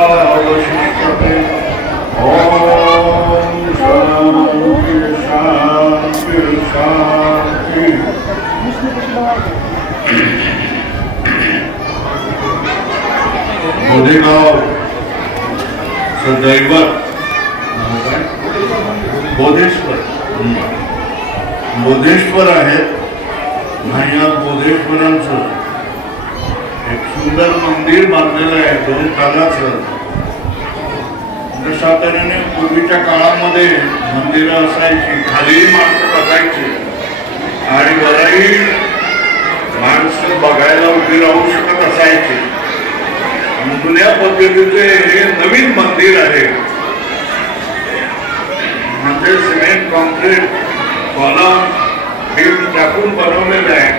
पूर्णमेवावशिष्यते। ओम शांति शांति। बोधेगाव दैवत बोधेश्वर आहेत. या बोधेश्वरांचं एक सुंदर मंदिर बांधलेलं आहे 2 तालाचं. तशा तऱ्हेने पूर्वीच्या काळामध्ये मंदिरं असायची, खाली माणसं बसायची आणि वरही माणसं बघायला उभी राहू शकत असायची. जुन्या पद्धतीचे हे नवीन मंदिर आहे. म्हणजे सिमेंट कॉन्क्रीट कॉलम बीम टाकून बनवलेलं आहे.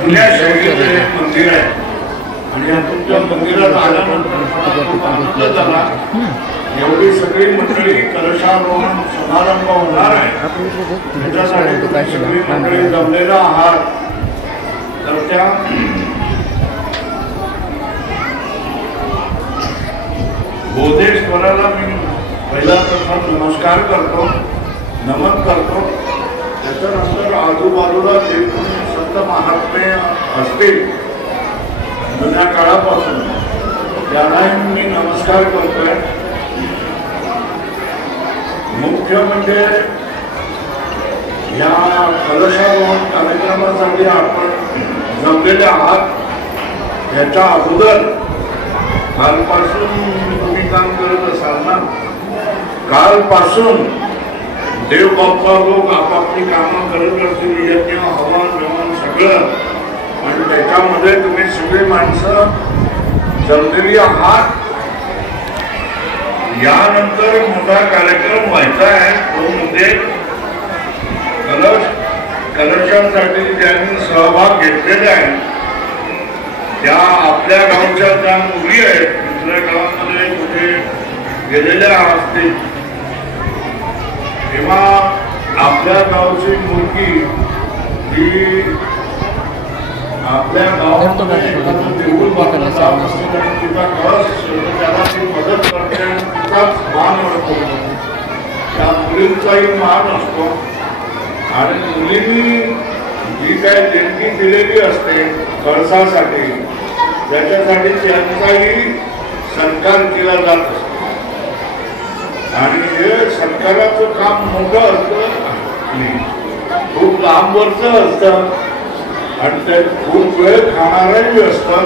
जुन्या शैलीचे मंदिर आहे. आणि या तुमच्या मंदिरात आल्यानंतर झाला एवढी सगळी मंडळी कलशारोहण समारंभ होणार आहे. त्याच्यासाठी सगळी मंडळी जमलेला आहात. तर त्या बोधेश्वराला मी पहिला प्रथम नमस्कार करतो, नमन करतो. त्याच्यानंतर आजूबाजूला जे कोणी संत महात्मे असतील जुन्या काळापासून त्यांनाही मी नमस्कार करतोय. मुख्य म्हणजे या कलशारोहण कार्यक्रमासाठी आपण जमलेले आहात. याच्या अगोदर कालपासून तुम्ही काम करत असाल ना. कालपासून देव बाप्पा लोक आपापली कामं करत असतील, यज्ञ हवन व्यवन सगळं. आणि त्याच्यामध्ये तुम्ही सगळी माणसं जमलेली आहात. यानंतर मोठा कार्यक्रम व्हायचा आहे. तो म्हणजे कलशांसाठी ज्यांनी सहभाग घेतलेले आहे त्या आपल्या गावच्या ज्या मुली आहेत, दुसऱ्या गावामध्ये कुठे गेलेल्या असतील, तेव्हा आपल्या गावची मुलगी ही आपल्या गावामध्ये देऊळ बांधून जात असते आणि तिचा कळस त्याला ती मदत करते आणि तिचाच मान वाढतो. त्या मुलींचाही मान असतो. आणि मुलींनी जी काय देणगी दिलेली असते कळसासाठी, त्याच्यासाठी त्यांचाही सत्कार केला जात असतो. आणि हे सत्काराचं काम मोठं असतं, खूप लांबवरचं असतं आणि त्यात खूप वेळ खाणारही असतं.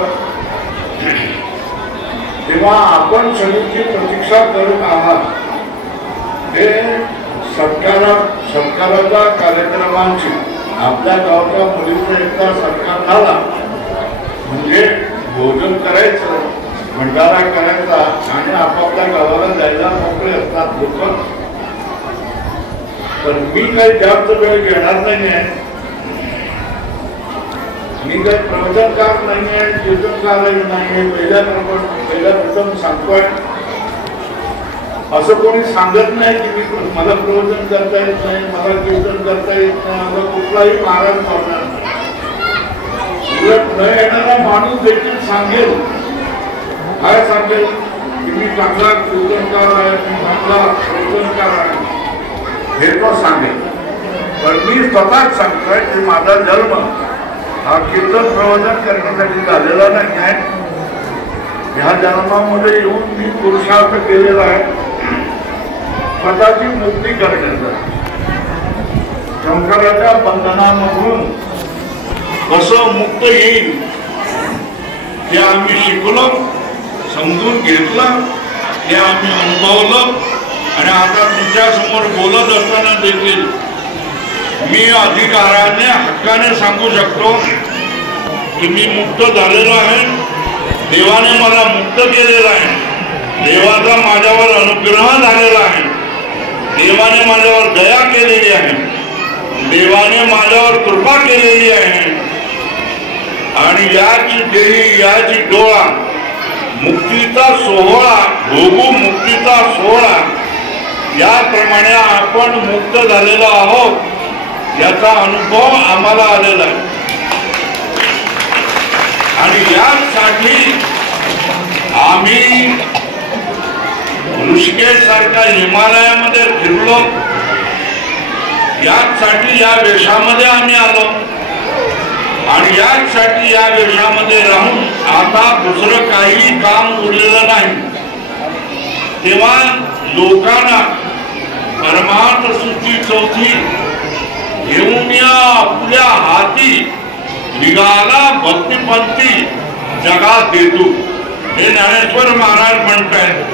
तेव्हा आपण सगळ्यांची प्रतीक्षा करत आहात. हे सत्काराच्या कार्यक्रमांची आपल्या गावच्या मुलीचा एकदा सत्कार झाला म्हणजे भोजन करायचं, भंडारा करायचा आणि आपापल्या गावाला जायला मोकळे असतात लोक. पण मी काही जास्त वेळ घेणार नाही आहे. मी काही प्रवचनकार नाही आहे, कीर्तनकारही नाही आहे. पहिल्या प्रथम सांगतोय. असं कोणी सांगत नाही की मी मला प्रवचन करता येत नाही, मला कीर्तन करता येत नाही, मला कुठलाही महाराज करणार नाही. उलट न येणारा माणूस देखील सांगेल. काय सांगेल की मी चांगला कीर्तनकार आहे, मी चांगला प्रवचनकार आहे, हे तो सांगेल. पण मी स्वतःच सांगतोय की माझा जन्म हा कीर्तन प्रवचन करण्यासाठी झालेला नाही आहे. ह्या जन्मामध्ये येऊन मी पुरुषार्थ केलेला आहे स्वतःची मुक्ती करण्याचा. संसाराच्या बंधनामधून कसं मुक्त येईल हे आम्ही शिकलो, समजून घेतलं, हे आम्ही अनुभवलं. आणि आता तुमच्या समोर बोलत असताना देखील मी अधिकाराने हक्काने सांगू शकतो की मी मुक्त झालेलो आहे. देवाने मला मुक्त केलेलं आहे. देवाचा माझ्यावर अनुग्रह झालेला आहे. देवाने माझ्यावर दया केलेली आहे. देवाने माझ्यावर कृपा केलेली आहे. आणि याची देही याची डोळा मुक्तीचा सोहळा, भोगू मुक्तीचा सोहळा, याप्रमाणे आपण मुक्त झालेलो आहोत. याचा अनुभव आम्हाला आलेला आहे आणि यासाठी आम्ही ऋषिकेश सारख्या हिमालयामध्ये फिरलो, यासाठी या वेशामध्ये आम्ही आलो आणि यासाठी या वेशामध्ये राहून आता दुसरं काही काम उरलेलं नाही। तेव्हा लोकांना परमार्थ सुची चौथी घेऊन या आपल्या हाती, निघाला भक्तिपंथी जगात देतो, हे ज्ञानेश्वर महाराज म्हणतायत।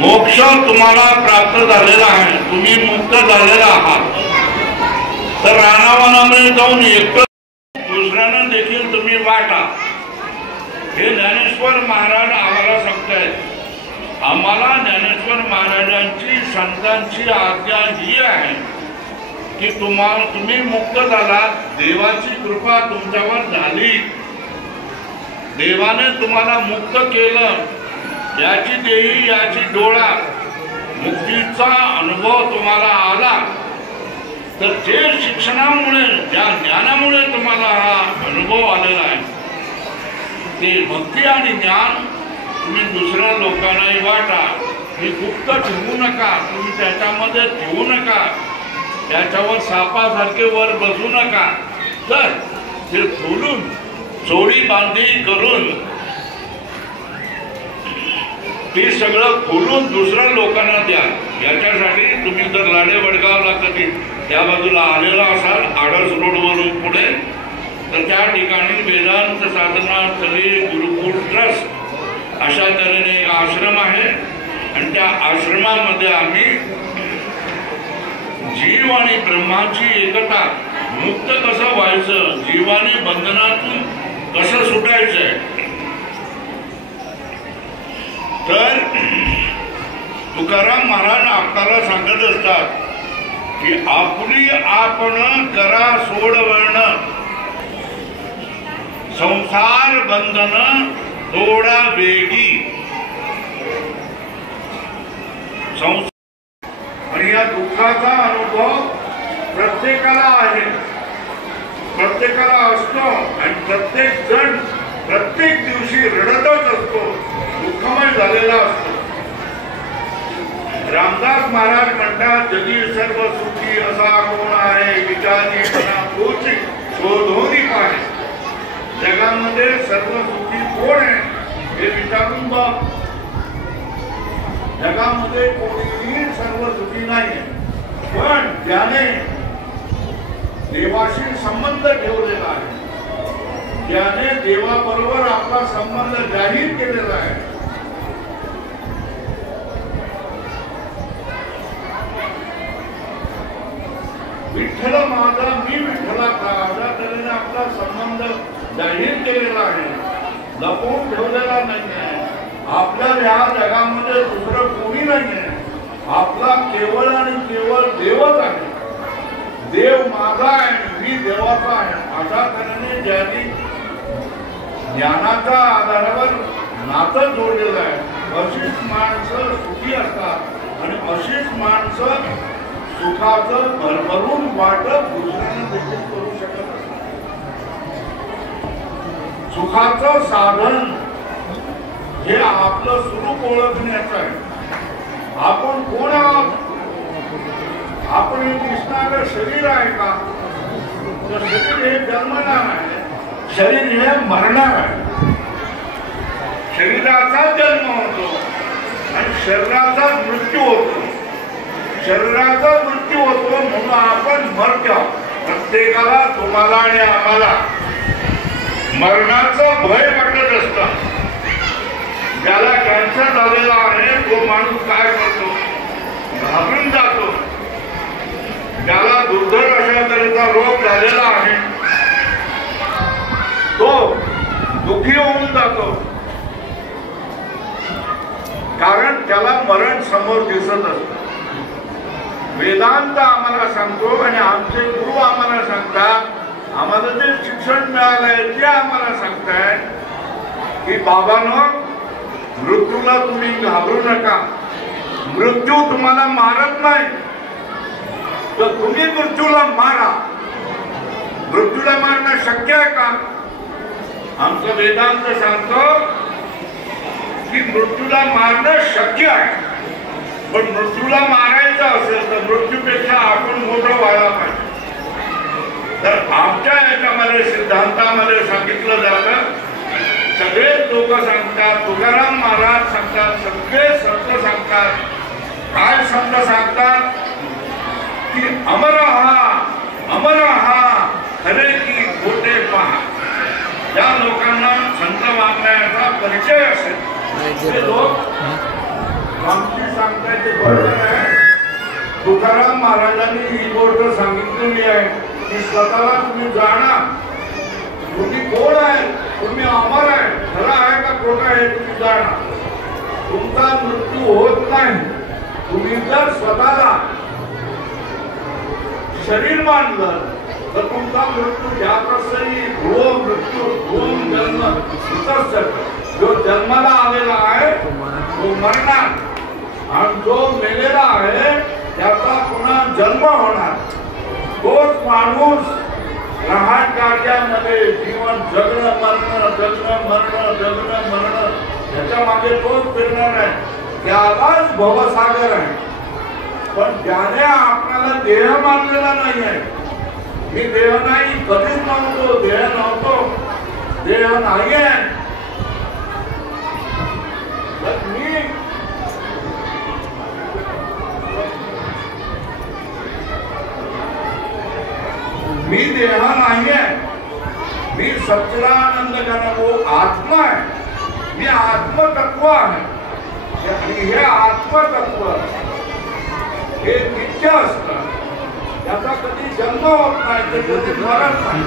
मोक्ष तुम्हाला प्राप्त झालेला आहे, तुम्ही मुक्त झालेला आहात, तर रानावनामध्ये जाऊन एकटं दुसऱ्यांना देखील तुम्ही वाटा, हे ज्ञानेश्वर महाराज आम्हाला सांगतायत। आम्हाला ज्ञानेश्वर महाराजांची संतांची आज्ञा ही आहे की तुम्ही मुक्त झालात, देवाची कृपा तुमच्यावर झाली, देवाने तुम्हाला मुक्त केलं, याची देही याची डोळा, मुक्तीचा अनुभव तुम्हाला आला, तर जे शिक्षणामुळे ज्या ज्ञानामुळे तुम्हाला हा अनुभव आलेला आहे ते भक्ती आणि ज्ञान तुम्ही दुसऱ्या लोकांनाही वाटा, हे गुप्त ठेवू नका, तुम्ही त्याच्यामध्ये ठेवू नका, त्याच्यावर सापासारखे वर बसू नका, तर ते खोलून चोरी बांधी करून ते सगळं खोलून दुसऱ्या लोकांना द्या। याच्यासाठी तुम्ही जर लाडे वडगावला कधी त्या बाजूला आलेला असाल आडस रोडवरून पुढे, तर त्या ठिकाणी वेदांत साधना स्थळी गुरुकुल ट्रस्ट अशा तऱ्हेने एक आश्रम आहे आणि त्या आश्रमामध्ये आम्ही जीव आणि ब्रह्माची एकता, मुक्त कसं व्हायचं, जीवाने बंधनातून कसं सुटायचंय, तर तुकाराम महाराज आपल्याला सांगत असतात की आपली आपण करा सोडवण, संसार बंधन थोडा वेगी। आणि या दुःखाचा अनुभव प्रत्येकाला आहे, प्रत्येकाला असतो आणि प्रत्येक जण प्रत्येक दिवशी रडतच असतो, दुःखमय झालेला असतो। रामदास महाराज म्हणतात, जगी सर्व सुखी असा कोण आहे, विचारी मना तोची शोधोनी पाहे। जगामध्ये सर्व सुखी कोण आहे हे विचारून बघ, जगामध्ये कोणीही सर्व सुखी नाही, पण ज्याने देवाशी संबंध ठेवलेला आहे, ज्याने देवाबरोबर आपला संबंध जाहीर केलेला आहे, विठ्ठल माझा मी विठ्ठलाचा, अशा तऱ्हेने आपला संबंध जाहीर केलेला आहे, लपवून ठेवलेला नाही आहे। आपल्या या जगामध्ये दुसरं कोणी नाही आहे, आपला केवळ आणि केवळ देवच आहे। देव माझा आहे, मी देवाचा आहे, अशा तऱ्हेने ज्यांनी ज्ञानाच्या आधारावर नातं जोडलेलं आहे, अशीच माणसं सुखी असतात आणि अशीच माणसं सुखाचं भरभरून वाटप दुसऱ्यांना देखील करू शकत असतात। सुखाचं साधन हे आपलं स्वरूप ओळखण्याचं आहे। आपण कोण आहोत, आपण हे दिसणारं शरीर आहे का, तर शरीर हे जन्मणार आहे, शरीर हे मरणार आहे। शरीराचा जन्म होतो आणि शरीराचा मृत्यू होतो, शरीराचा मृत्यू होतो म्हणून आपण मरतो। प्रत्येकाला, तुम्हाला आणि आम्हाला मरणाचं भय वाटत असतं। ज्याला कॅन्सर झालेला आहे तो माणूस काय करतो, घाबरून जातो। ज्याला दुर्धर अशा तऱ्हेचा रोग झालेला आहे तो दुःखी होऊन जातो, कारण त्याला मरण समोर दिसत असतं। वेदांत आम्हाला सांगतो आणि आमचे गुरु आम्हाला सांगतात, आम्हाला जे शिक्षण मिळालंय ते आम्हाला सांगतायत की बाबांनो, मृत्यूला तुम्ही घाबरू नका, मृत्यू तुम्हाला मारत नाही, तर तुम्ही मृत्यूला मारा। मारणं शक्य आहे का? आमचं वेदांत सांगतो की मृत्यूला मारणं शक्य आहे, पण मृत्यूला मारायचं असेल तर मृत्यूपेक्षा आपण मोठं व्हायला पाहिजे. तर आमच्या याच्यामध्ये सिद्धांतामध्ये सांगितलं जातं, सगळे लोक सांगतात, तुकाराम महाराज सांगतात, सगळे संत सांगतात. काय संत सांगतात की अमर हा खरे की खोटे पहा. ज्या लोकांना संत वाङ्मयाचा परिचय असेल ते लोक आमची सांगताय ते बरोबर आहे. तुकाराम महाराजांनी ही गोष्ट सांगितलेली आहे की स्वतःला तुम्ही जाणा, तुम्ही कोण आहे, तुम्ही अमर आहे, खरं आहे का खोटं आहे तुम्ही जाणा. तुमचा मृत्यू होत नाही. तुम्ही जर स्वतःला शरीर मानलं तर तुमचा मृत्यू ज्या प्रसंगी ध्रुव मृत्यू ध्रुव जन्म इथंच जो जन्माला आलेला आहे तो मरणार, आणि जो मेलेला आहे त्याचा पुन्हा जन्म होणार. तोच माणूस लहान कार्यामध्ये जीवन जगणं मरणं जगणं मरणं जगणं मरणं याच्या मागे तोच फिरणार आहे. त्यालाच भवसागर आहे. पण ज्याने आपल्याला देह मानलेला नाही आहे, मी देह नाही, कधीच नव्हतो, देह नव्हतो, देह नाही आहे, मी देह नाही आहे, मी सच्चिदानंद घन वो आत्मा आहे, मी आत्मतत्व आहे. हे आत्मतत्व हे नित्य असतं, त्याचा कधी जन्म होत नाही, ते कधी मरत नाही.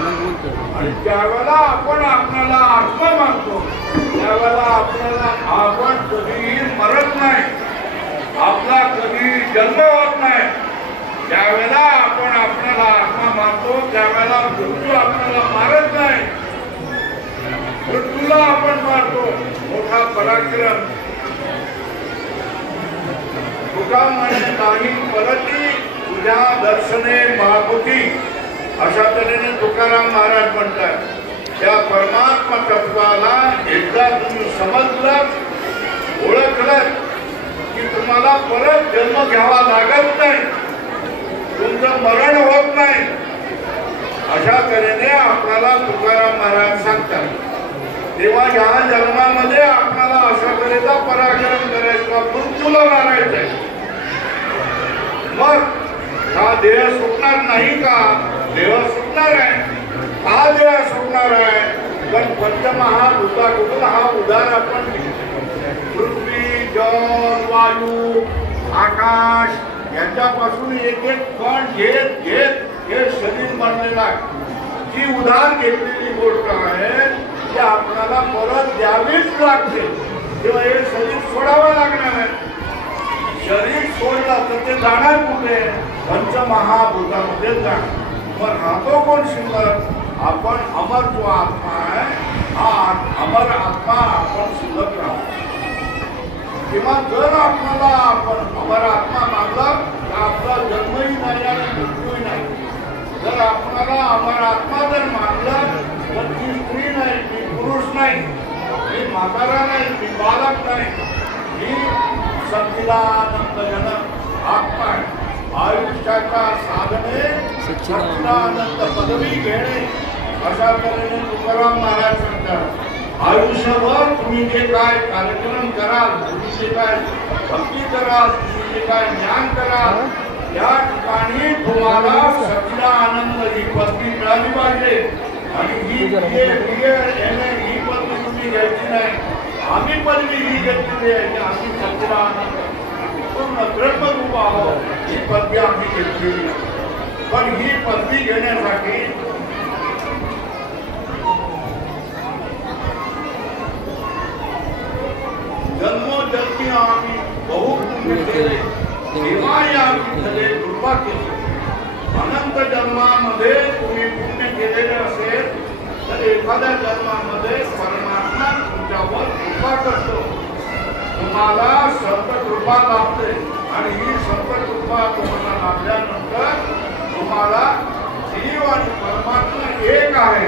आणि ज्यावेळेला आपण आपल्याला आत्मा मानतो त्यावेळेला आपल्याला आपण कधीही मरत नाही, आपला कधी जन्म होत नाही. ज्यावेळेला आपण आपल्याला आत्मा मानतो त्यावेळेला मृत्यू आपल्याला मारत नाही, मृत्यूला आपण मारतो. मोठा पराक्रम तुका म्हणे नाही परती तुझ्या दर्शने मागुती, अशा तऱ्हेने तुकाराम महाराज म्हणतात. त्या परमात्मा तत्वाला एकदा तुम्ही समजलं, ओळखलं की तुम्हाला परत जन्म घ्यावा लागत नाही, तुमचं मरण होत नाही. अशा तऱ्हेने आपल्याला तुकाराम महाराज सांगतात. तेव्हा या जन्मामध्ये आपल्याला अशा तऱ्हेचा पराक्रम करायचा, मृत्यूला मारायचंय. मग हा देह सुटणार नाही का? देह सुटणार आहे. हा देह सुटणार आहे, पण पंचमहाभूताकडून हा उद्धार आपण पृथ्वी जल वायू आकाश यांच्यापासून एक एक कण घेत घेत हे शरीर बनलेलं आहे. जी उधार घेतलेली गोष्ट आहे ती आपल्याला परत द्यावीच लागते, तेव्हा हे शरीर सोडावं लागणार आहे. शरीर सोडलं तर ते जाणार कुठे? पंचमहाभूतामध्ये जाणार. पण राहतो कोण शिल्लक? आपण अमर जो आत्मा आहे, हा अमर आत्मा आपण शिल्लक राहतो. किंवा जर आपल्याला आपण अमर आत्मा मानला तर आपला जन्मही नाही आणि मृत्यूही नाही. जर आपल्याला अमर आत्मा जर मानला तर ती स्त्री नाही, ती पुरुष नाही, मी म्हातारा नाही, मी बालक नाही, मी सच्चिदानंद जनक आत्मा आहे. आयुष्याच्या साधने सच्चिदानंद पदवी घेणे, अशा तऱ्हेने तुकाराम महाराज सांगतात. आयुष्यभर तुम्ही जे काय कार्यक्रम कराल, तुम्ही जे काय भक्ती कराल, तुम्ही जे काय ज्ञान कराल, या ठिकाणी तुम्हाला सच्चिदानंद ही पदवी मिळाली पाहिजे. आणि ही पदवी तुम्ही घ्यायची नाही. आम्ही पदवी ही घेतलेली आहे की आम्ही सच्चिदानंद पूर्ण ब्रह्मरूप आहोत, ही पदवी आम्ही घेतलेली आहे. पण ही पदवी घेण्यासाठी जन्मोजन्मी आम्ही बहु पुण्य केले, तेव्हा या विठ्ठले कृपा केली. अनंत जन्मामध्ये तुम्ही पुण्य केलेले असेल तर एखाद्या जन्मामध्ये परमात्मा तुमच्यावर कृपा करतो, तुम्हाला संत कृपा लाभते. आणि ही संत कृपा तुम्हाला लाभल्यानंतर तुम्हाला जीव आणि परमात्मा एक आहे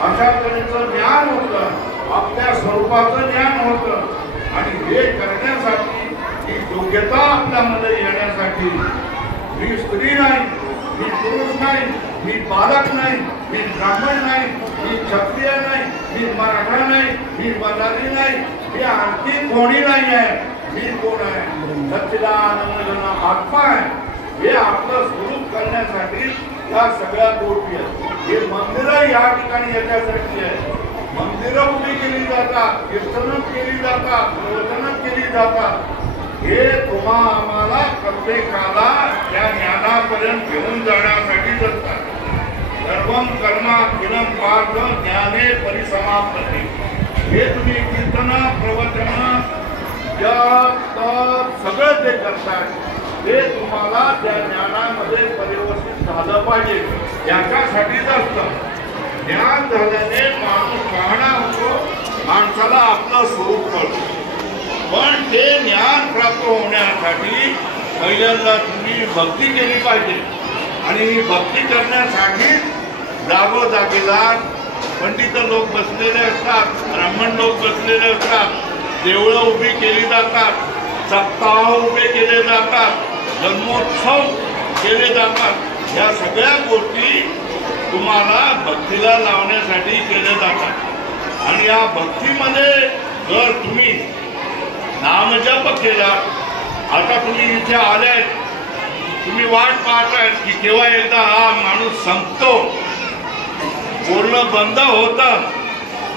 अशा तऱ्हेचं ज्ञान होतं, आपल्या स्वरूपाचं ज्ञान होतं. आणि हे करण्यासाठी ही योग्यता आपल्यामध्ये येण्यासाठी मी स्त्री नाही, मी पुरुष नाही, मी बालक नाही, मी ब्राह्मण नाही, मी क्षत्रिय नाही, मी मराठा नाही, मी वडारी नाही, मी आणखी कोणी नाही आहे. मी कोण आहे? सच्चिदानंद आत्मा आहे. हे आपलं स्वरूप करण्यासाठी या सगळ्या गोष्टी आहेत. हे मंदिरं या ठिकाणी याच्यासाठी आहे. मंदिरं उभी केली जातात, कीर्तनं केली जातात, प्रवचनं केली जातात. हे तुम्हा आम्हाला प्रत्येकाला त्या ज्ञानापर्यंत घेऊन जाण्यासाठीच असतात. सर्वं कर्माखिलं पार्थ ज्ञाने परिसमाप्यते. हे तुम्ही कीर्तन प्रवचन जप तप सगळं जे करतात ते तुम्हाला त्या ज्ञानामध्ये परिवर्तित झालं पाहिजे, याच्यासाठीच असतं. ज्ञान झाल्याने माणूस पाहणा होतो, माणसाला आपलं स्वरूप कळतं. पण ते ज्ञान प्राप्त होण्यासाठी पहिल्यांदा तुम्ही भक्ती केली पाहिजे. आणि भक्ती करण्यासाठी जागोजागीला पंडित लोक बसलेले असतात, ब्राह्मण लोक बसलेले असतात, देवळं उभी केली जातात, सप्ताह उभे केले जातात, जन्मोत्सव केले जातात. या सगळ्या गोष्टी तुम्हाला भक्तीला लावण्यासाठी केल्या जातात. आणि या भक्तीमध्ये जर तुम्ही नामजप केला, आता तुम्ही इथे आलाय, तुम्ही वाट पाहताय की केव्हा एकदा हा माणूस संपतो, बोलणं बंद होतं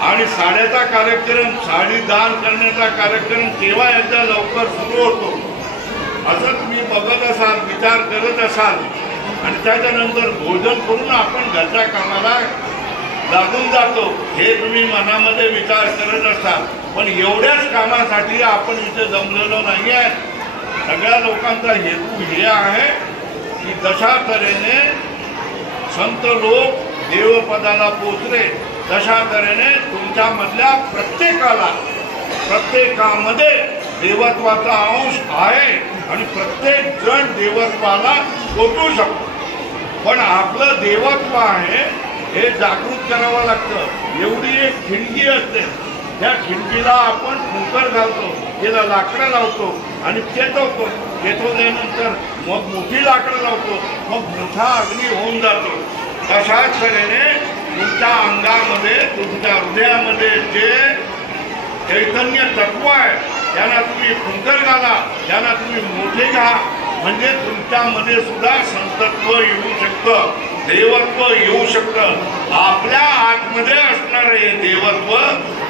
आणि साड्याचा कार्यक्रम, साडी दान करण्याचा कार्यक्रम केव्हा एकदा लवकर सुरू होतो, असं तुम्ही बघत असाल, विचार करत असाल. आणि त्याच्यानंतर भोजन करून आपण घरच्या कामाला लागून जातो, हे तुम्ही मनामध्ये विचार करत असाल. पण एवढ्याच कामासाठी आपण इथे जमलेलो नाही आहे. सगळ्या लोकांचा हेतू हे आहे की जशा तऱ्हेने संत लोक देवपदाला पोचले, तशा तऱ्हेने तुमच्यामधल्या प्रत्येकामध्ये देवत्वाचा अंश आहे आणि प्रत्येक जण देवत्वाला पोचू शकतो. पण आपलं देवत्व आहे हे जागृत करावं लागतं. एवढी एक खिंडी असते, त्या खिंडीला आपण फुंकर घालतो, त्याला लाकडं लावतो आणि पेटवतो. पेटवल्यानंतर मग मोठी लाकडं लावतो, मग मोठा अग्नी होऊन जातो. तशाच तऱ्हेने तुमच्या अंगामध्ये, तुमच्या हृदयामध्ये जे चैतन्य तत्व आहे त्यांना तुम्ही फुंकर घाला, त्यांना तुम्ही मोठे घ्या, म्हणजे तुमच्यामध्ये सुद्धा संतत्व येऊ शकतं, देवत्व येऊ शकतं. आपल्या आतमध्ये असणारे देवत्व,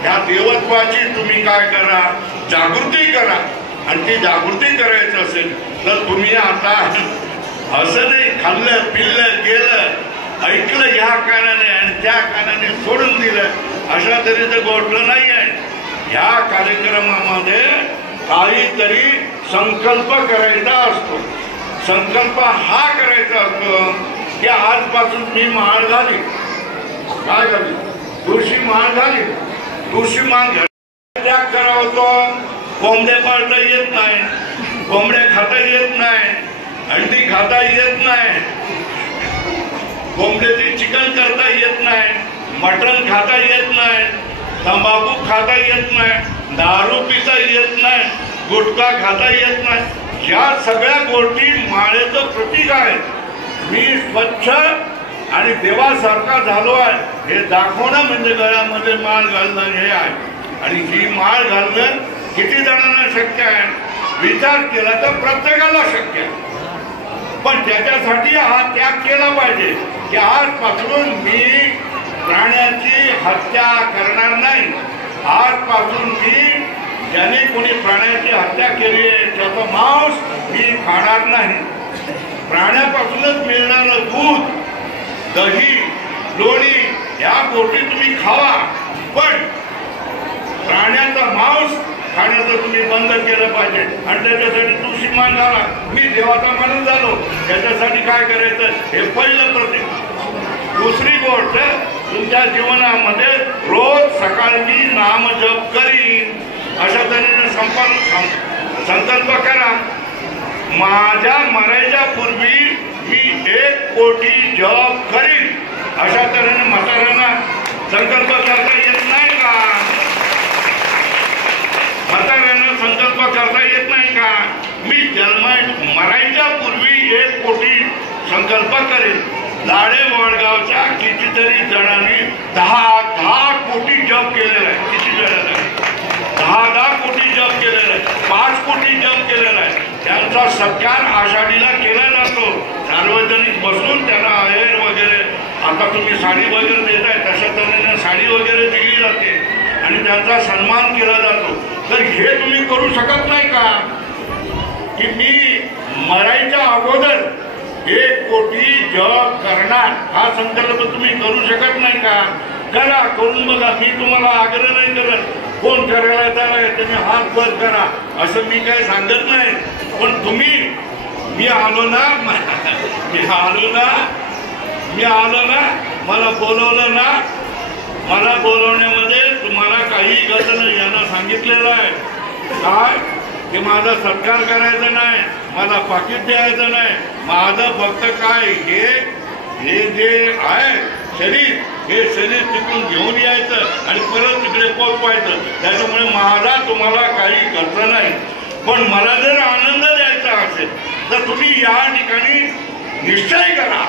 या देवत्वाची तुम्ही काय करा, जागृती करा. आणि ती जागृती करायची असेल तर तुम्ही आता असं नाही खाल्लं पिल्लं गेलं, ऐकलं ह्या कानाने आणि त्या कानाने सोडून दिलं, अशा तऱ्हेचं गोष्ट नाही आहे. ह्या कार्यक्रमामध्ये काहीतरी संकल्प करायचा असतो. संकल्प हा करायचा असतो की आजपासून मी माळ घाली, काय झाली, तुळशी माळ झाली, तुळशी माळ त्याग करावतो. कोंबड्या पाळता येत नाही, कोंबड्या खाता येत नाही, अंडी खाता येत नाही, कोंबड्याची चिकन करता येत नाही, मटण खाता येत नाही, तंबाखू खाता येत नाही, दारू पिता येत नाही, गुटखा खाता येत नाही. या सगळ्या गोष्टी माळेचं प्रतीक आहे. मी स्वच्छ आणि देवासारखा झालो आहे हे दाखवणं म्हणजे गळ्यामध्ये माळ घालणं हे आहे. आणि ही माळ घालणं किती जणांना शक्य आहे? विचार केला तर प्रत्येकाला शक्य आहे. पण त्याच्यासाठी हा त्याग केला पाहिजे की आजपासून मी प्राण्याची हत्या करणार नाही. आजपासून मी ज्याने कोणी प्राण्याची हत्या केली आहे त्याचं मांस मी खाणार नाही. प्राण्यापासूनच मिळणारं दूध, दही, लोणी या गोष्टी तुम्ही खावा, पण प्राण्याचा मांस खाण्याचं तुम्ही बंद केलं पाहिजे. आणि त्याच्यासाठी तुळशी माळ घाला. मी देवाचा माणूस झालो, त्याच्यासाठी काय करायचं हे पहिलं प्रतीक. दुसरी गोष्ट, तुमच्या जीवनामध्ये रोज सकाळी मी नाम जप करीन अशा तऱ्हेने संकल्प करा. माझ्या मरायच्या पूर्वी मी 1 कोटी जप करीन अशा तऱ्हेने म्हाताऱ्यांना संकल्प करता येत नाही का? म्हाताऱ्यांना संकल्प करता येत नाही का? मी मरायच्या पूर्वी 1 कोटी संकल्प करेल. लाडे वडगावच्या कितीतरी जणांनी 10 कोटी जप केलेला आहे. किती जणांनी 10 कोटी जप केलेला आहे, 5 कोटी जप केलेला आहे. त्यांचा सत्कार आषाढीला केला जातो. सार्वजनिक बसून त्यांना आहेर वगैरे, आता तुम्ही साडी वगैरे देताय तशा तऱ्हेने साडी वगैरे दिली जाते आणि त्यांचा सन्मान केला जातो. तर हे तुम्ही करू शकत नाही का की मी मरायच्या अगोदर 1 कोटी जप करणार हा संकल्प तुम्ही करू शकत नाही का? करा, करून बघा. मी तुम्हाला आग्रह नाही करत. कोण करायला जाणार तुम्ही हात वर करा असं मी काय सांगत नाही. पण तुम्ही मी आलो ना मला बोलवलं ना, मला बोलवण्यामध्ये तुम्हाला काही गरज नाही. यांना सांगितलेलं आहे काय की माझा सत्कार करायचा नाही, मला पाकिट द्यायचं नाही. माझं फक्त काय हे जे आहे शरीर, हे शरीर तिकडून घेऊन यायचं आणि परत तिकडे पोचवायचं. त्याच्यामुळे माझा तुम्हाला काही खर्च नाही. पण मला जर आनंद द्यायचा असेल तर तुम्ही या ठिकाणी निश्चय करा,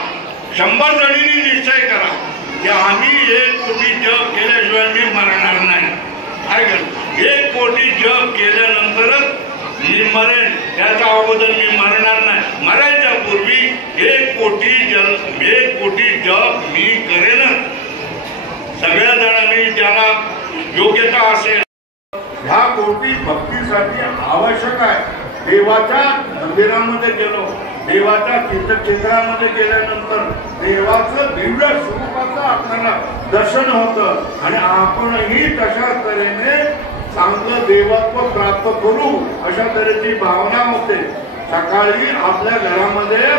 100 जणींनी निश्चय करा की आम्ही 1 कोटी जप केल्याशिवाय मी मरणार नाही. काय करतो 1 कोटी जप केल्यानंतरच मी मरेन, त्याच्या अगोदर मी मरणार नाही. मरायच्या पूर्वी 1 कोटी जप मी करेनच. सगळ्या जणांनी ज्याला योग्यता असेल ह्या गोष्टी भक्तीसाठी आवश्यक आहे. देवाच्या मंदिरामध्ये गेलो, देवाच्या तीर्थक्षेत्रामध्ये गेल्यानंतर देवाचं दिव्य स्वरूपाचं आपल्याला दर्शन होतं आणि आपणही तशा तऱ्हेने चांगलं देवत्व प्राप्त करू अशा तऱ्हेची भावना होते. सकाळी आपल्या घरामध्ये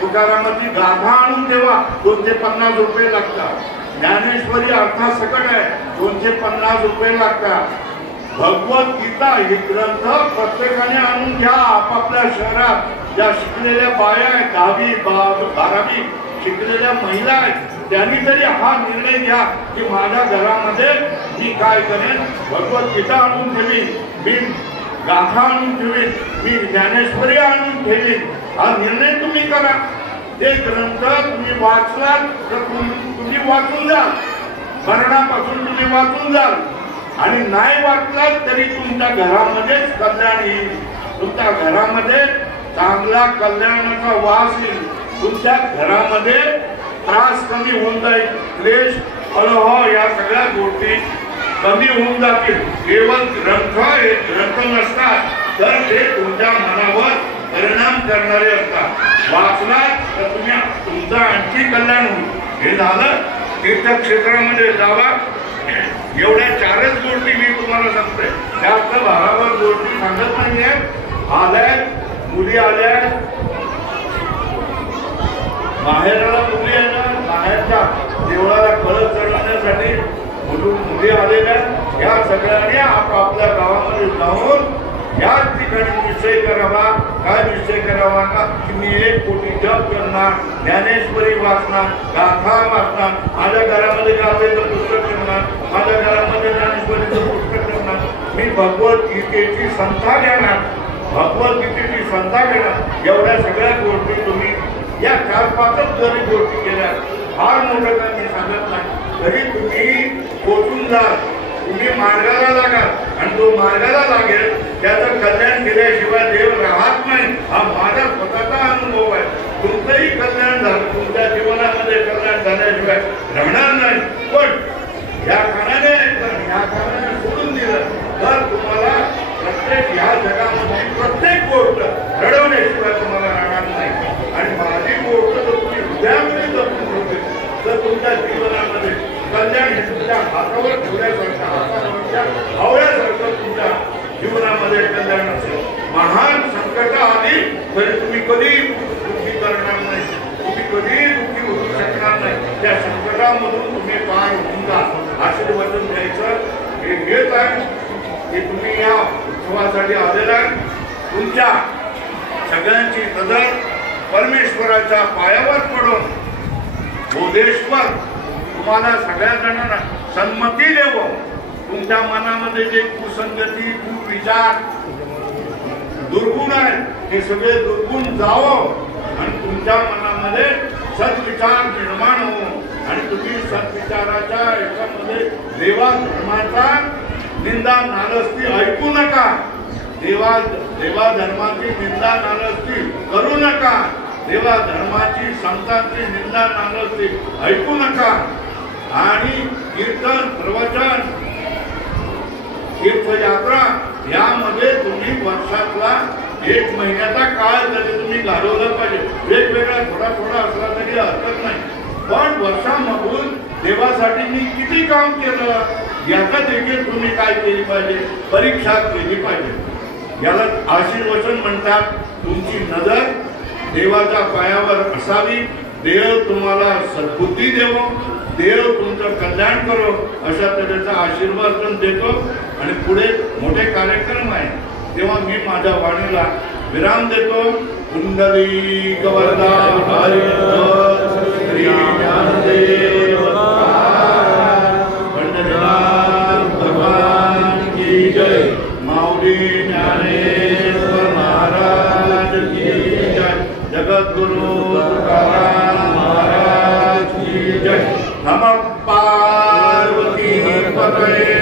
तुकारामाची गाथा आणून ठेवा, 250 रुपये लागतात. ज्ञानेश्वरी अर्थासकट आहे, 250 रुपये लागतात. भगवद्गीता हे ग्रंथ प्रत्येकाने आणून घ्या. आपापल्या शहरात ज्या शिकलेल्या बाया आहेत, 10वी 12वी शिकलेल्या महिला आहेत, त्यांनी तरी हा निर्णय घ्या की माझ्या घरामध्ये मी काय करेन, भगवद्गीता आणून ठेवीन, मी गाथा आणून ठेवीन, मी ज्ञानेश्वरी आणून ठेवीन. हा निर्णय तुम्ही करा. ते ग्रंथ तुम्ही वाचलात तर तुम्ही वाचून जाल, मरणापासून तुम्ही वाचून जाल. आणि नाही वाचलात तरी तुमच्या घरामध्येच कल्याण येईल. तुमच्या घरामध्ये चांगला कल्याणाचा वास येईल. तुमच्या घरामध्ये त्रास कमी होऊन जाईल, क्लेश कलह या सगळ्या गोष्टी कमी होऊन जातील. केवळ ग्रंथ नसतात तर ते तुमच्या मनावर परिणाम करणारे असतात. वाचलात तर तुमचं आणखी कल्याण होईल. हे झालं. तीर्थक्षेत्रामध्ये जावा. एवढ्या 4च गोष्टी मी तुम्हाला सांगतोय, जास्त भागावर गोष्टी सांगत नाहीये. आल्या मुली आल्या, माहेराला मुली आहे ना, माहेरच्या देवळाला कळस चढवण्यासाठी मुली आलेल्या. या सगळ्यांनी आपापल्या गावामध्ये जाऊन याच ठिकाणी निश्चय करावा. काय निश्चय करावा का की मी 1 कोटी जप करणार, ज्ञानेश्वरी वाचणार, गाथा वाचणार, माझ्या घरामध्ये गाथेचं पुस्तक ठेवणार, माझ्या घरामध्ये ज्ञानेश्वरीचं पुस्तक ठेवणार, मी भगवद्गीतेची संथा घेणार, भगवद्गीतेची संथा घेणार. एवढ्या सगळ्या गोष्टी तुम्ही या 4-5च जरी गोष्टी केल्या, फार मोठं काय मी सांगत नाही, तरी तुम्ही पोचून जाल. तुम्ही मार्गाला लागाल आणि जो मार्गाला लागेल त्याचं कल्याण केल्याशिवाय देव राहत नाही. हा माझा स्वतःचा अनुभव आहे. तुमचंही कल्याण झालं, तुमच्या जीवनामध्ये कल्याण झाल्याशिवाय राहणार नाही. पण या कानाने सोडून दिलं तर तुम्हाला प्रत्येक ह्या जगामध्ये प्रत्येक गोष्ट घडवण्याशिवाय तुम्हाला राहणार नाही. आणि माझी गोष्ट जर तुम्ही हृदयामध्ये जपून ठेवली तर तुमच्या जीवनामध्ये कल्याण हे तुमच्या हातावर ठेवल्यासारखं, हातावरच्या आवळ्यासारखं तुमच्या जीवनामध्ये कल्याण असेल. महान संकट आली तरी तुम्ही कधी दुःखी करणार नाही, तुम्ही कधी दुःखी होऊ शकणार नाही. त्या संकटामधून तुम्ही पार होऊन जा. आशीर्वादन द्यायचं हे हेच आहे की तुम्ही या उत्सवासाठी आलेला तुमच्या सगळ्यांची नजर परमेश्वराच्या पायावर पडून बोधेश्वर तुम्हाला सगळ्या जणांना सन्मती देवो. तुमच्या मनामध्ये जे कुसंगती कुविचार दुर्गुण आहेत हे सगळे दुर्गुण जावं आणि तुमच्या मनामध्ये सद्विचार निर्माण हो आणि तुम्ही सद्विचाराच्या याच्यामध्ये देवा धर्माचा निंदा नालस्ती ऐकू नका. देवा धर्माची निंदा नालस्ती करू नका. देवा धर्माची संतांची निंदा नालस्ती ऐकू नका. आणि कीर्तन प्रवचन तीर्थयात्रा यामध्ये तुम्ही वर्षातला 1 महिन्याचा काळ तरी तुम्ही घालवला पाहिजे. वेगवेगळा थोडा थोडा असला तरी हरकत नाही, पण वर्षामधून देवासाठी मी किती काम केलं याचा देखील तुम्ही काय केली पाहिजे, परीक्षा केली पाहिजे. याला आशीर्वचन म्हणतात. तुमची नजर देवाच्या पायावर असावी. देव तुम्हाला सद्बुद्धी देवो, देव तुमचं कल्याण करो अशा तऱ्हेचा आशीर्वाद देतो. आणि पुढे मोठे कार्यक्रम आहे तेव्हा मी माझ्या वाणीला विराम देतो. कुंडली गवरदा हरी श्री ज्ञानदेव पंढरीनाथ भगवान की जय. माऊली ज्ञानेश्वर महाराज की जय. जगद्गुरु तुकाराम महाराज की जय. नमः पार्वती पतये